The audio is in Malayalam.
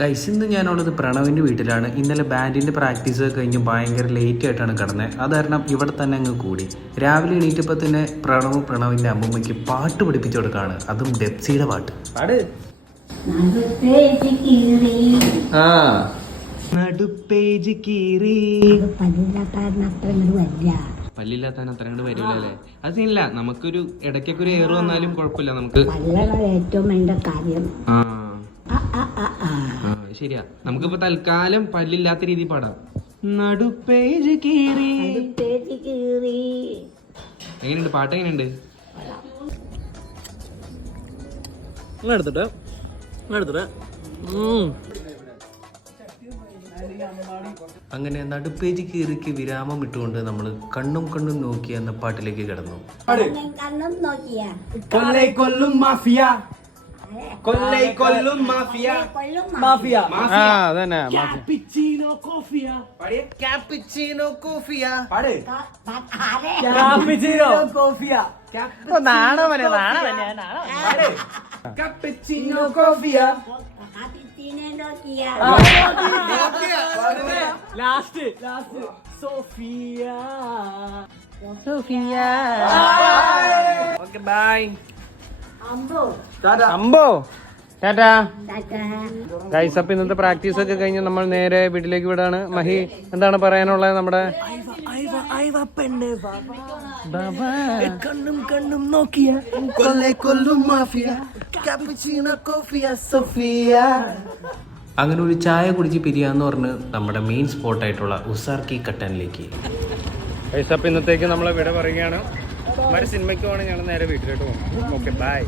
ഗൈസ്, ഇന്ന് ഞാനുള്ളത് പ്രണവിൻ്റെ വീട്ടിലാണ്. ഇന്നലെ ബാൻഡിൻ്റെ പ്രാക്ടീസ് കഴിഞ്ഞ് ഭയങ്കര ലേറ്റ് ആയിട്ടാണ് കിടന്നത്. അത് കാരണം ഇവിടെ തന്നെ അങ്ങ് കൂടി. രാവിലെ എണീറ്റപ്പോൾ തന്നെ പ്രണവിൻ്റെ അമ്മൂമ്മയ്ക്ക് പാട്ട് പഠിപ്പിച്ചു കൊടുക്കുകയാണ്, അതും ഡെപ്സിയുടെ പാട്ട്. നടുപ്പേജ് കീറി. പല്ലില്ലാത്തവൻ അത്ര കണ്ട് വരില്ല അല്ലേ? അത് സീനില്ല. നമുക്കൊരു ഇടയ്ക്കൊക്കെ ഒരു ഏറ് വന്നാലും കുഴപ്പമില്ല. നമുക്ക് ഏറ്റവും വേണ്ട കാര്യം. ശരിയാ. നമുക്കിപ്പോ തൽക്കാലം പല്ലില്ലാത്ത രീതിയിൽ പാടാം. നടുപ്പേജ് കീറി. എങ്ങനെയുണ്ട് പാട്ട്? എങ്ങനെയുണ്ട്? അങ്ങനെ നടുപ്പേജ് കീറിക്ക് വിരാമം ഇട്ടുകൊണ്ട് നമ്മൾ കണ്ണും കണ്ണും നോക്കി എന്ന പാട്ടിലേക്ക് കിടന്നു. കൊല്ലും മാഫിയ, കൊല്ലൈ കൊല്ലും മാഫിയ, മാഫിയ അതന്നെ. കാപ്പിച്ചിനോ കോഫിയ, കാപ്പിച്ചിനോ കോഫിയ, കാപ്പിച്ചിനോ കോഫിയ, കാപ്പിച്ചിനോ കോഫിയ. Last Sophia, Sophia. Okay, bye. അമ്പോ ടാറ്റാ. ഗൈസ്, അപ്പൊ ഇന്നത്തെ പ്രാക്ടീസ് ഒക്കെ കഴിഞ്ഞ് നമ്മൾ നേരെ വീട്ടിലേക്ക് വിടാണ്. മഹി, എന്താണ് പറയാനുള്ളത്? നമ്മുടെ കണ്ണും കണ്ണും നോക്കിയ കൊല്ലൈ കൊല്ലും മാഫിയ, കാപ്പിച്ചിനോ കോഫിയ, സോഫിയ. അങ്ങനെ ഒരു ചായ കുടിച്ച് പിരിയാന്ന് പറഞ്ഞ് നമ്മുടെ മെയിൻ സ്പോട്ടായിട്ടുള്ള ഉസാർക്കി കട്ടനിലേക്ക്. ഗൈസ്, അപ്പൊ ഇന്നത്തേക്ക് നമ്മളെ വിട പറയുകയാണ്. മറ്റു സിനിമയ്ക്ക് പോകണമെങ്കിൽ ഞങ്ങൾ നേരെ വീട്ടിലോട്ട് പോകും. Okay, by.